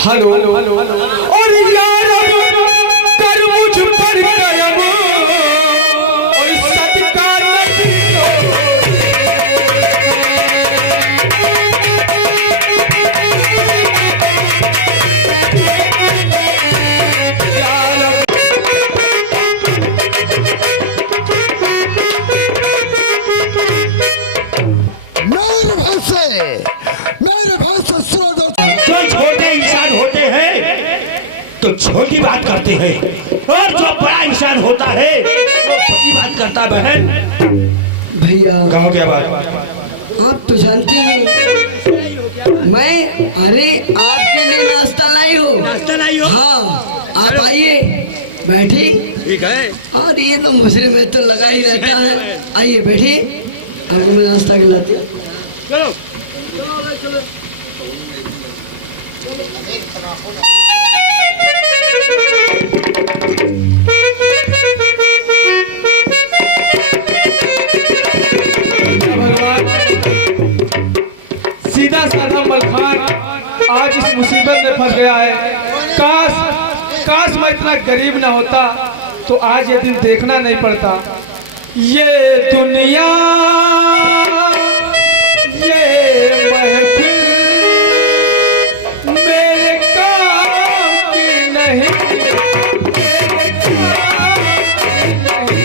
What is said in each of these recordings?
Hello और यार कर मुझ पर करम और सदका नबी तो छोटी बात करते हैं और जो बड़ा इंसान होता है वो बड़ी बात करता है। बहन भैया कहो क्या बात? आप तो जानते हैं मैं अरे आपके लिए नाश्ता लाई हो। नाश्ता लाई हो? हाँ आप आइए बैठे। ठीक है। और ये तो मुझे में तो लगा ही रहता है। आइए बैठे आपको नाश्ता खिलाते हैं। चलो सीधा साधा मलखान आज इस मुसीबत में फंस गया है। काश मैं इतना गरीब ना होता तो आज ये दिन देखना नहीं पड़ता। ये दुनिया ये महफिल मेरे काम की नहीं, मेरे काम की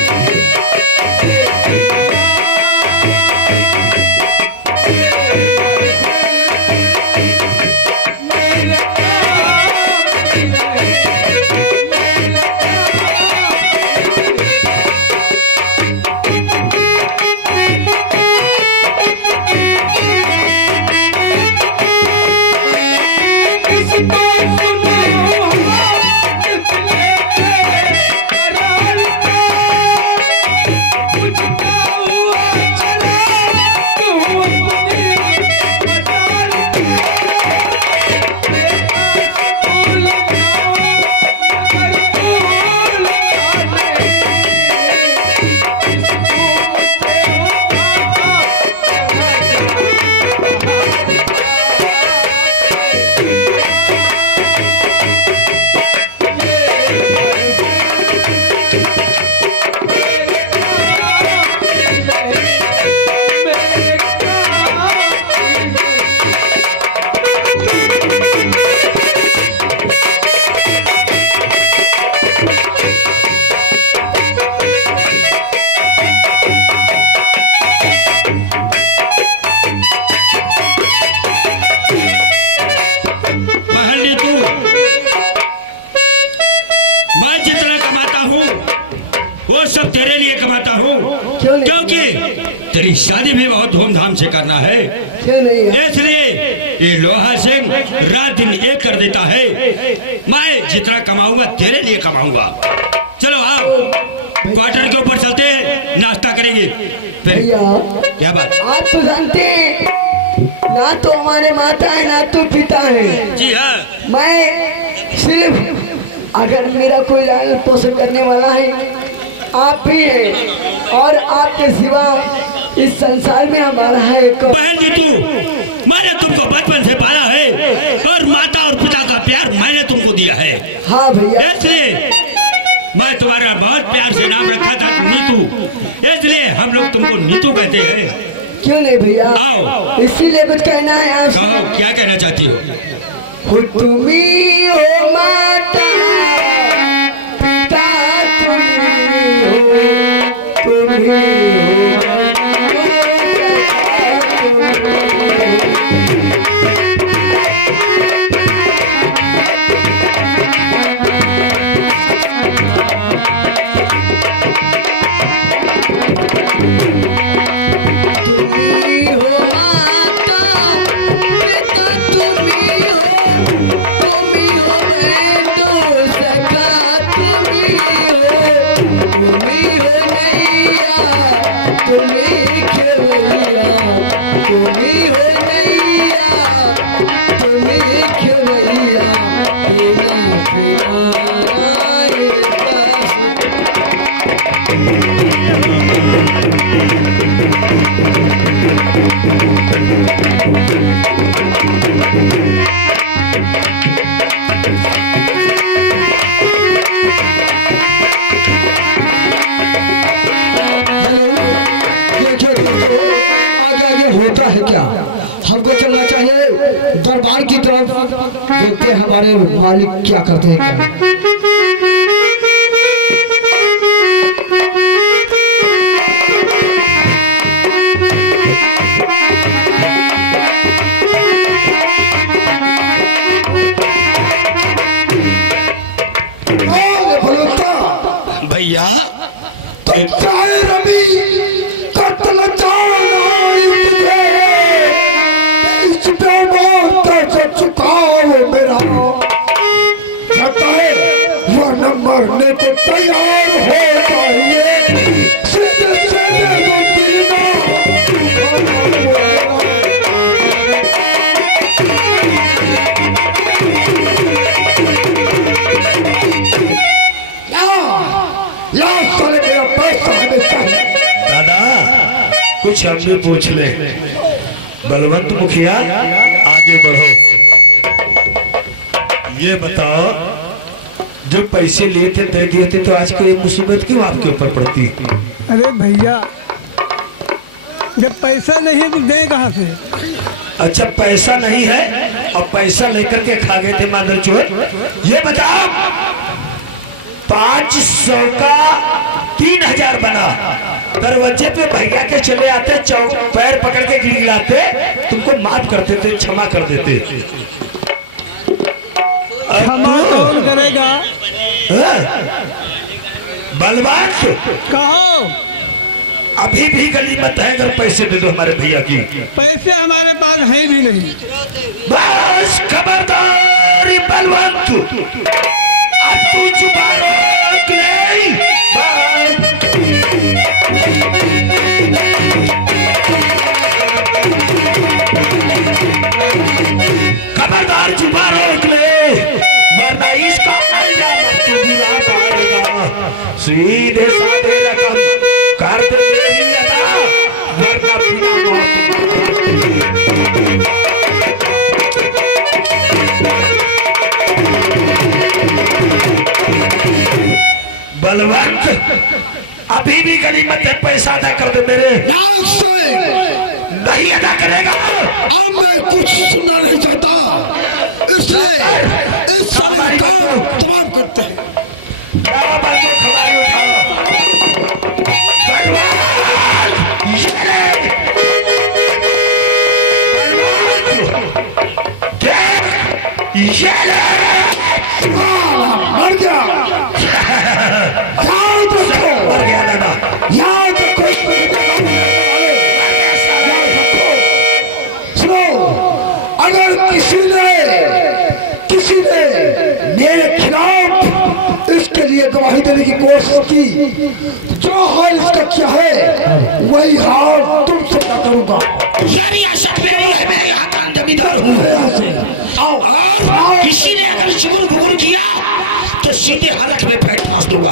तेरी शादी भी बहुत धूमधाम से करना है। क्यों नहीं है? इसलिए ये लोहा सिंह रात दिन एक कर देता है। मैं जितना कमाऊंगा तेरे लिए कमाऊंगा। चलो आओ क्वार्टर के ऊपर चलते हैं, नाश्ता करेंगे। भैया क्या बात? आप तो जानते हैं ना तो हमारे माता है ना तो पिता है। जी हाँ। मैं सिर्फ अगर मेरा कोई लालन पोषण करने वाला है आप भी है और आपके सिवा इस संसार में हमारा है एक बहन जी। मैंने तुमको बचपन से पाला है और माता और पिता का प्यार मैंने तुमको दिया है। हाँ भैया इसलिए मैं तुम्हारा बहुत प्यार से नाम रखा था नीतू, इसलिए हम लोग तुमको नीतू कहते हैं। क्यों नहीं भैया? आओ। इसीलिए कुछ कहना है आपसे। कहो क्या कहना चाहती हो? तुम्ही हो माता पिता तुम्ही हो देखते हैं हमारे मालिक क्या करते हैं। भैया चाहे रवि कत्ल इस पे मौत से चुकाओ मेरा कहता है वह मरने को तैयार हो जाइए सीधे सीधे दादा कुछ हम भी पूछ ले। बलवंत मुखिया आगे बढ़ो, ये बताओ जो पैसे लिए थे दे दिए थे तो आज कोई मुसीबत क्यों आपके ऊपर पड़ती? अरे भैया जब पैसा नहीं है तो दे कहाँ से? अच्छा पैसा नहीं है और पैसा लेकर के खा गए थे मादर चोर। ये बताओ 500 का 3000 बना, दरवाजे पे भैया के चले आते, पैर पकड़ के गिड़गिड़ाते, तुमको माफ करते थे, क्षमा कर देते। क्षमा कौन करेगा? बलवंत कहो अभी भी गली मत है, अगर पैसे दे दो हमारे भैया की। पैसे हमारे पास है भी नहीं। बस खबरदारी बलवंत, अब तू जुबान रोक ले। खबरदार जुबान रोक ले, वरना इसका अंजाम तू बुरा पाएगा। सीधे साधे रकम कर दे मेरी अदा, वरना बिना बलवंत अभी भी गनीमत है, पैसा अदा कर दे मेरे। नहीं अदा करेगा अब मैं कुछ सुनना नहीं चाहता, इसलिए इस सारी को तमाम करते हैं। खबरी उठाओ मर गया याद रखो, मर गया दादा। याद रखो, सुनो, अगर किसी ने मेरे खिलाफ इसके लिए गवाही देने की कोशिश की, जो हाल इसका क्या है वही हाल तुमसे क्या करूंगा। मैं यहाँ का जमींदार हूँ। आओ, किसी ने अगर चुगल भुगल किया तो सीधे हालत में पेट फांस दूंगा।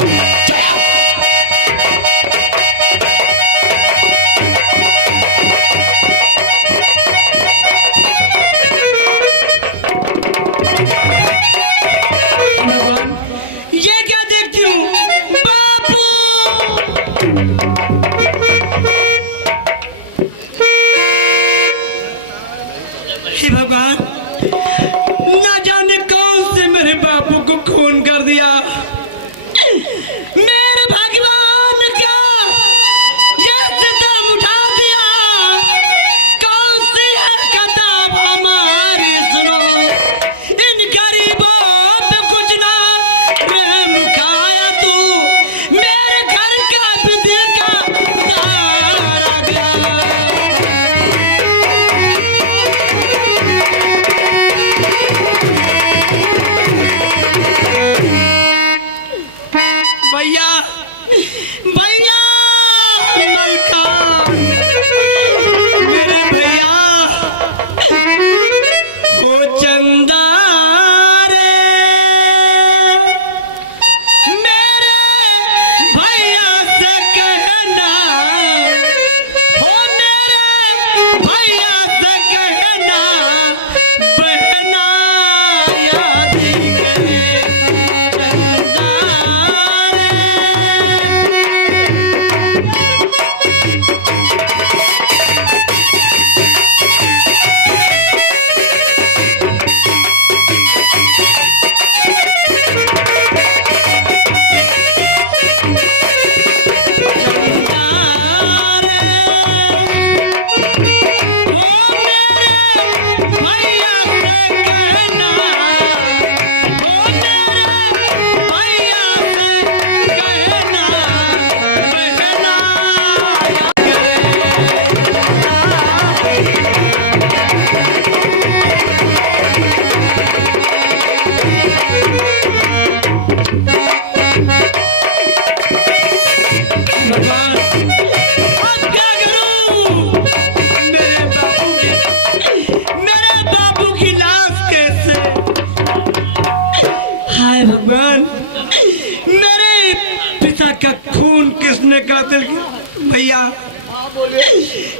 ये क्या देखती हूँ बापू? हे भगवान, ना जाने कौन से मेरे बापू को खून कर दिया। भैया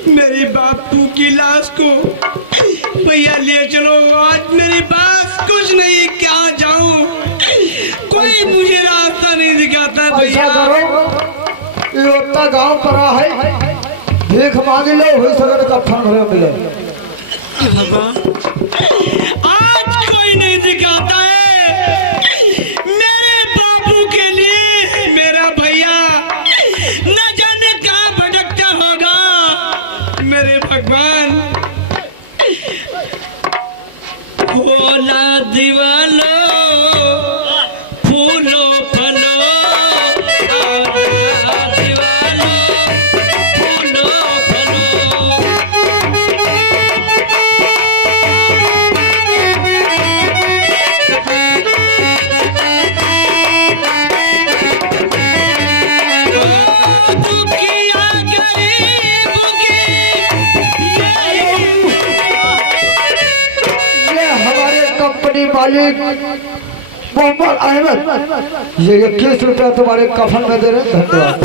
मेरे बापू की लाश को भैया ले चलो। आज मेरे पास कुछ नहीं, क्या जाऊं, कोई मुझे रास्ता नहीं दिखाता ऐसा भैया। करो, ये उतना गांव पर है, भीख मांगी लो, हो सके तो कफन भरे मिले। आज कोई नहीं दिखाता है मेरे बापू के लिए। मेरा भैया न जाने कहाँ भटकता होगा। मेरे भगवान भोला दीवानो फूलो फलो दीवानो फूलो फलो। दुखिया गरीब की ये हमारे कंपनी मालिक मोहम्मद अहमद, ये 21 रुपया तुम्हारे कफन में दे रहे हैं। धन्यवाद।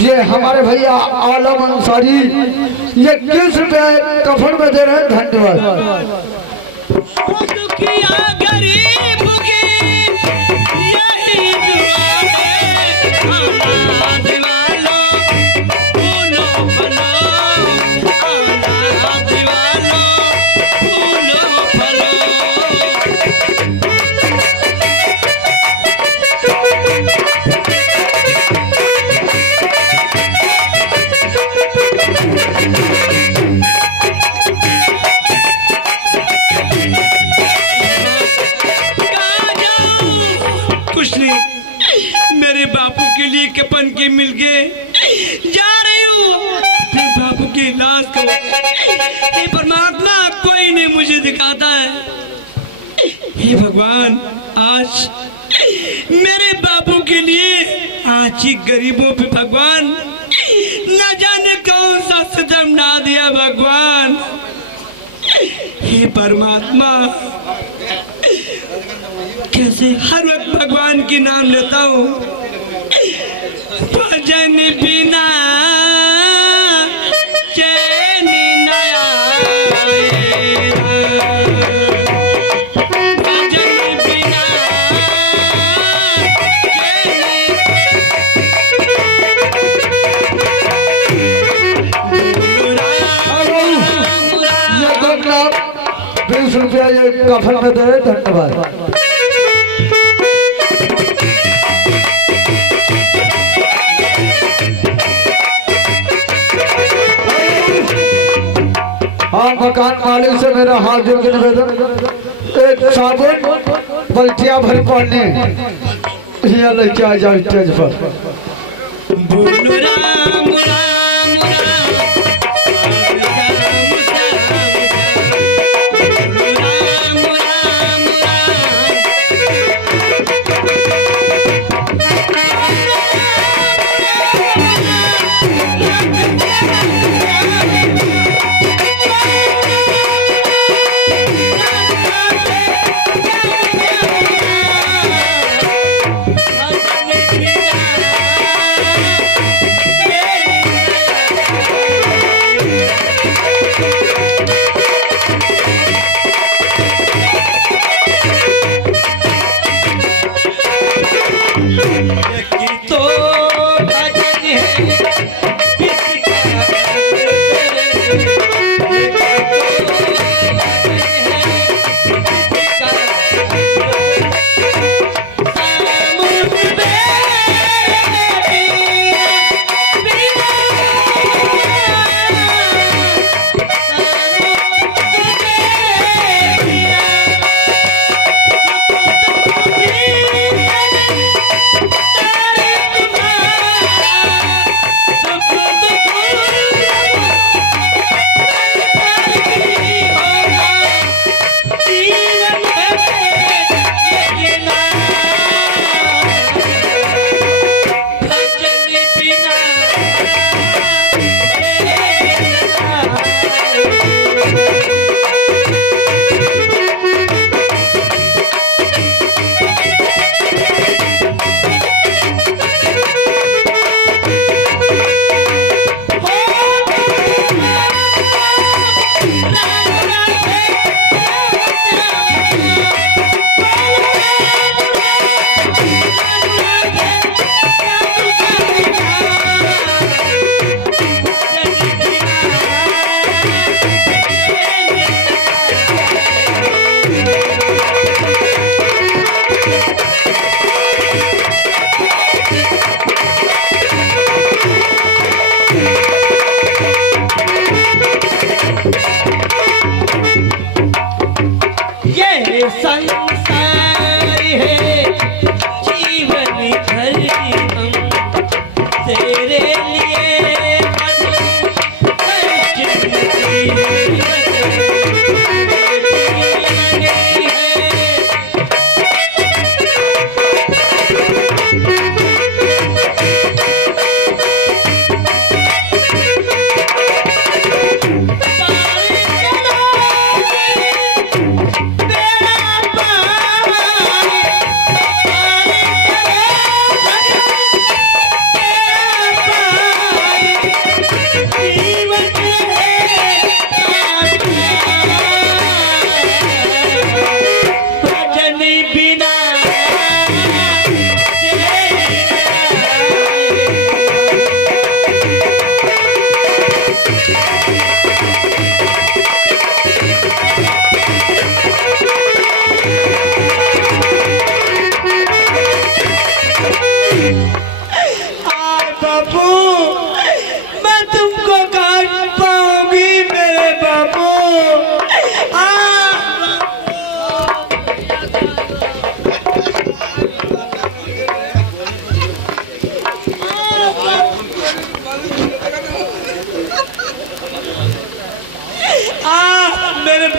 ये हमारे भैया आलम अंसारी, ये 21 रुपया कफन में दे रहे हैं। धन्यवाद। दुखिया गरीब की यही दुआ है। दीवानो फूलो फलो दीवानो फूलो फलो। कुछ नहीं, मेरे बापू के लिए कपन के मिल गए। जा रही हूँ अपने बापू की लाश को। हे परमात्मा, कोई नहीं मुझे दिखाता है। हे भगवान, आज मेरे बापू के लिए, आज ही गरीबों पे भगवान न जाने कौन सा सितम ना दिया भगवान। हे परमात्मा, कैसे हर वक्त भगवान की नाम लेता हूँ, भजन बिना चैन न आए। भजन बिना ये 20 रुपया ये कफन में दे रहे हैं। धन्यवाद। हाँ, मकान मालिक से मेरा हाथ जोड़ के निवेदन, एक साबुन बल्टिया भर पानी यहाँ लेके आ जाओ स्टेज पर। बोलो राम राम राम।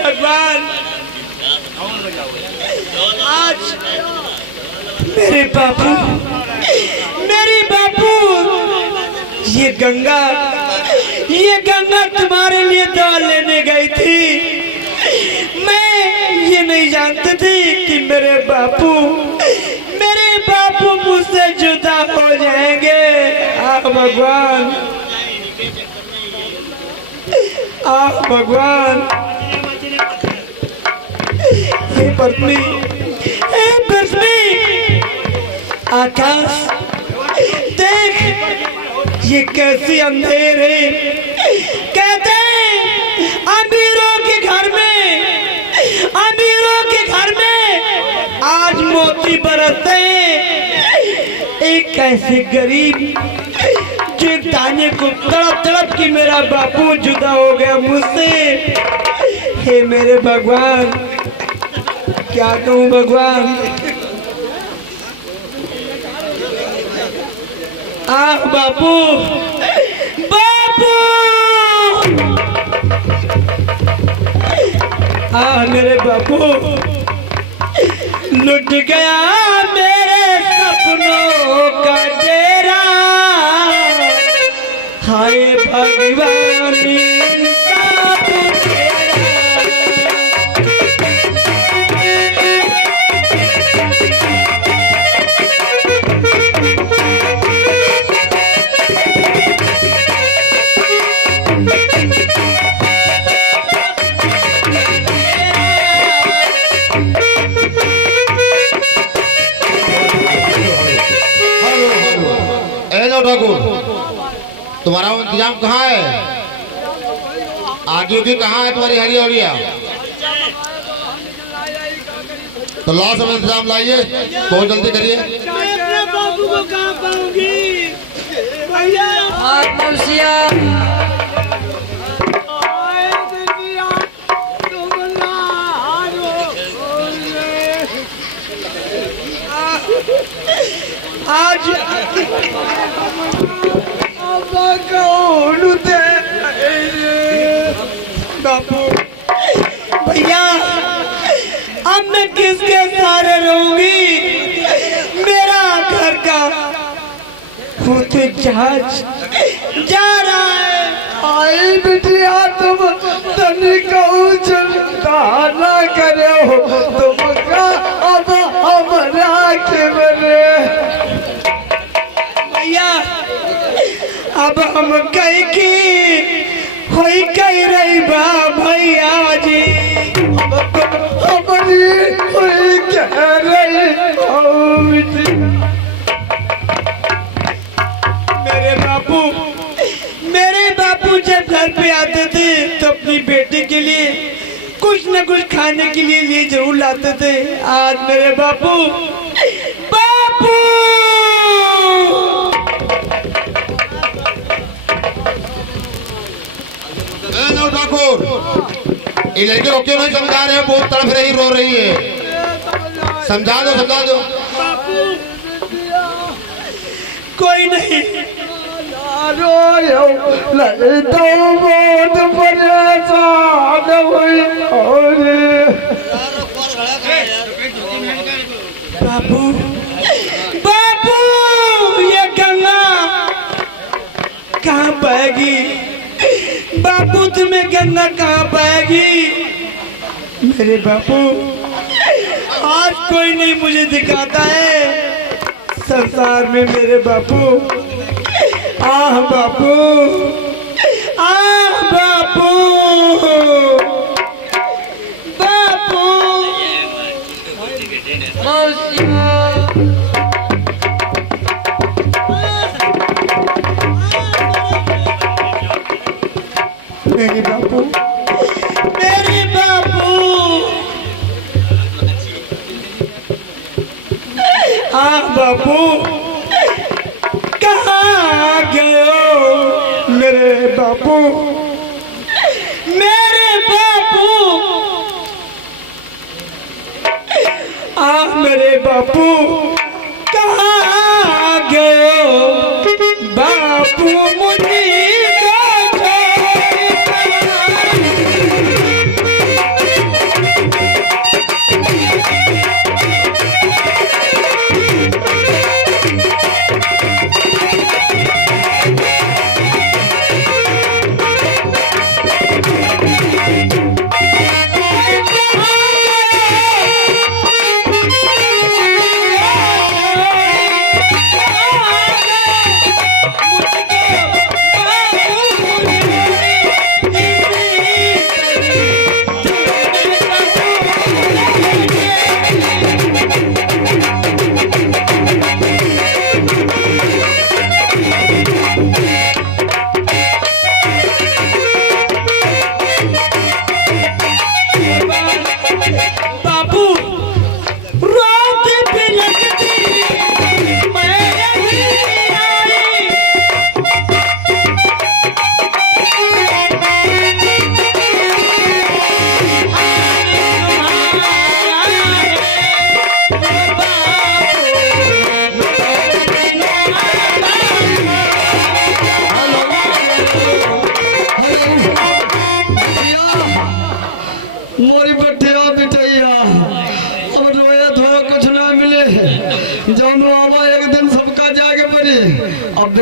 भगवान, आज मेरे बापू ये गंगा तुम्हारे लिए दवा लेने गई थी। मैं ये नहीं जानती थी कि मेरे बापू मुझसे जुदा हो जाएंगे। भगवान, भगवान, हे पत्नी, आकाश देख, ये कैसी अंधेर है। कहते हैं अमीरों के घर में आज मोती बरसते हैं। एक ऐसे गरीब जो एक दाने को तड़प के मेरा बापू जुदा हो गया मुझसे। हे मेरे भगवान, क्या कहूँ भगवान। बापू, मेरे बापू लुट गया मेरे सपनों का डेरा। हाय भगवान, तुम्हारा इंतजाम कहाँ है? आगे भी कहाँ है तुम्हारी हरी हरिया? तो लाओ सब इंतजाम लाइए, बहुत जल्दी करिए। मैं अपने बाबू को कहाँ पाऊंगी भैया? आज बापू भैया, अब मैं किसके सहारे रहूंगी? मेरा घर का जहाज जा रहा है। आई बिटिया, तुम तनिका चिंता न करो, तुमका अब हमरा के बने। भैया, अब हम कहीं की होई कही रही बा भैया जी। हमारी होई कह रही मेरे बापू जब घर पे आते थे तो अपनी बेटी के लिए कुछ न कुछ खाने के लिए जरूर लाते थे। आज मेरे बापू ठाकुर, ये लड़के को क्यों नहीं समझा रहे हो? बहुत तड़फ रही, रो रही है। समझा दो। कोई नहीं, बापू ये गंगा कहाँ बहेगी? बापू तुम्हें गंगा कहाँ पाएगी? मेरे बापू, आज कोई नहीं मुझे दिखाता है संसार में मेरे बापू। आह बापू, आह बापू, बापू। मेरे बापू, मेरे बापू, बापू कहाँ गए हो मेरे बापू? मेरे बापू, मेरे बापू कहाँ गए हो? बापू मुझे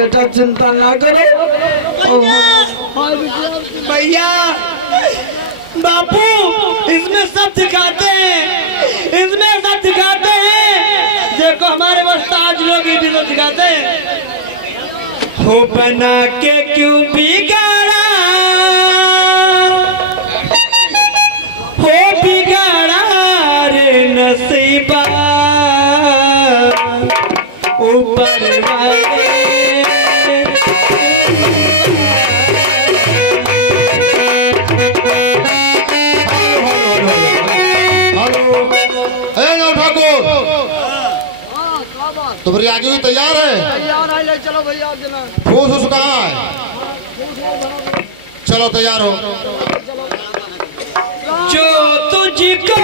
बेटा चिंता ना करो। भैया बापू इसमें सब दिखाते हैं, इसमें सब दिखाते हैं। देखो हमारे वस्ताद लोग ही भी तो दिखाते हैं। हो बना के क्यों बिगाड़ा, हो बिगाड़ा रे नसीबा ऊपर वाले। तो फिर आगे भी तैयार है? ले चलो भैया। फूस उस कहाँ है? चलो तैयार हो। जो तुझको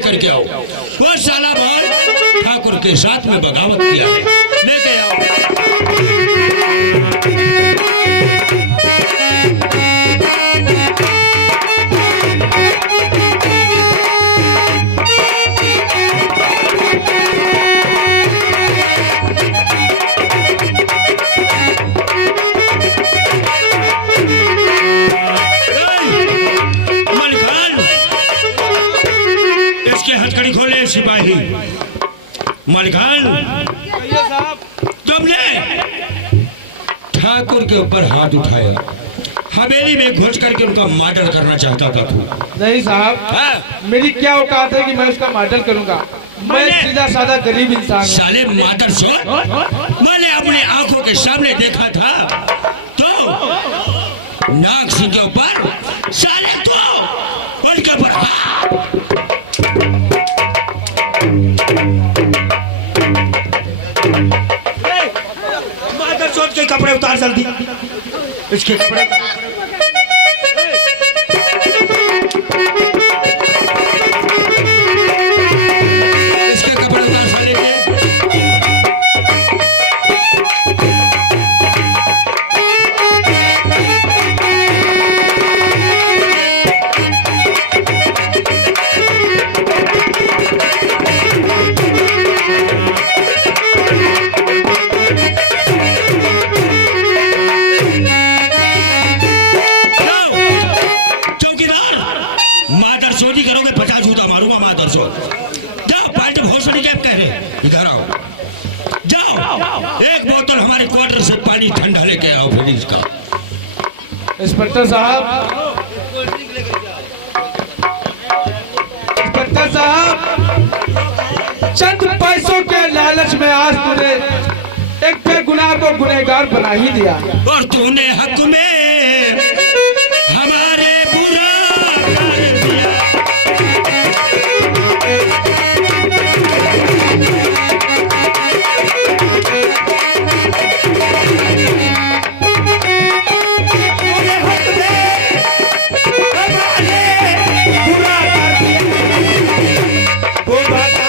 करके आओ। वो साला भर ठाकुर के साथ में बगावत किया है, लेके आओ। हथकड़ी खोले सिपाही। मलिकान तुमने ठाकुर के ऊपर हाथ उठाया, हवेली में घुस करके उनका मर्डर करना चाहता था तू। नहीं साहब, मेरी क्या औकात है कि मैं उसका मर्डर करूंगा। मैं सीधा साधा गरीब इंसान हूं। साले मादर चोद, मैंने अपनी आंखों के सामने देखा था तो नाग सिंह के ऊपर साले तो उनके ऊपर मादर चोद के कपड़े उतार जल्दी, इसके कपड़े उतार साले के। ठंडा लेके आओ फ्रिज का। इंस्पेक्टर साहब, इंस्पेक्टर साहब, चंद पैसों के लालच में आज तूने एक बेगुनाह को गुनहगार बना ही दिया। और तूने हक में हमारे बुरा कर दिया। तूने हक में हमारे बुरा कर दिया। वो बता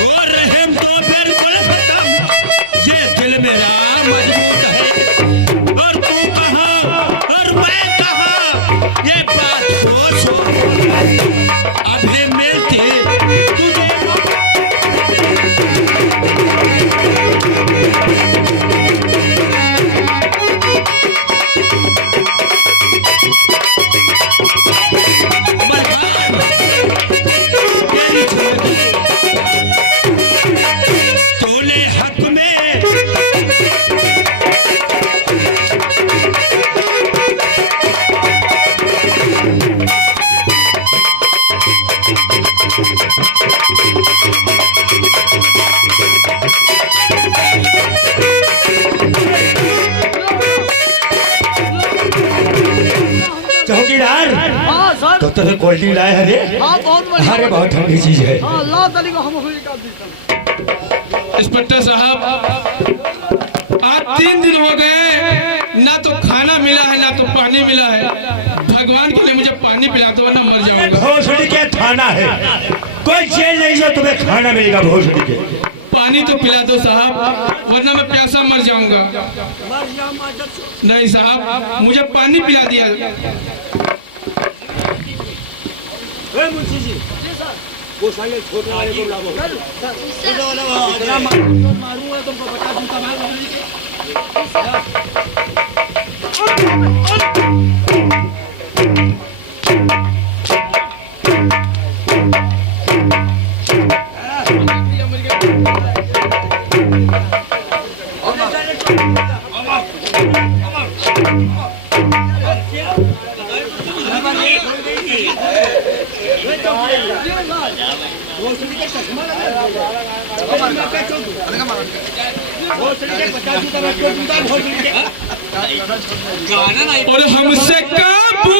और रहम तो बिल्कुल खत्म, ये दिल मेरा मजबूत है। और तू कहाँ और मैं कहाँ, ये बात सोच। अब है मिलते तुझे मलकान, तेरी छोटी तूने हक में चौकीदार हाँ सर। तो तुझे कोल्ड ड्रिंक लाया है रे। हाँ बहुत बढ़िया। अरे बहुत ठंडी चीज है। हाँ ला दली को हम का दी। इंस्पेक्टर साहब, आज 3 दिन हो गए, ना तो खाना मिला है ना तो पानी मिला है। भगवान के लिए मुझे पानी पिला दो वरना मर जाऊंगा। भोसड़ी के थाना है, कोई जेल नहीं जो तुम्हें खाना मिलेगा। भोसड़ी के पानी तो पिला दो साहब, वरना मैं प्यासा मर जाऊंगा। नहीं साहब, मुझे पानी पिला दिया। और हमसे काबू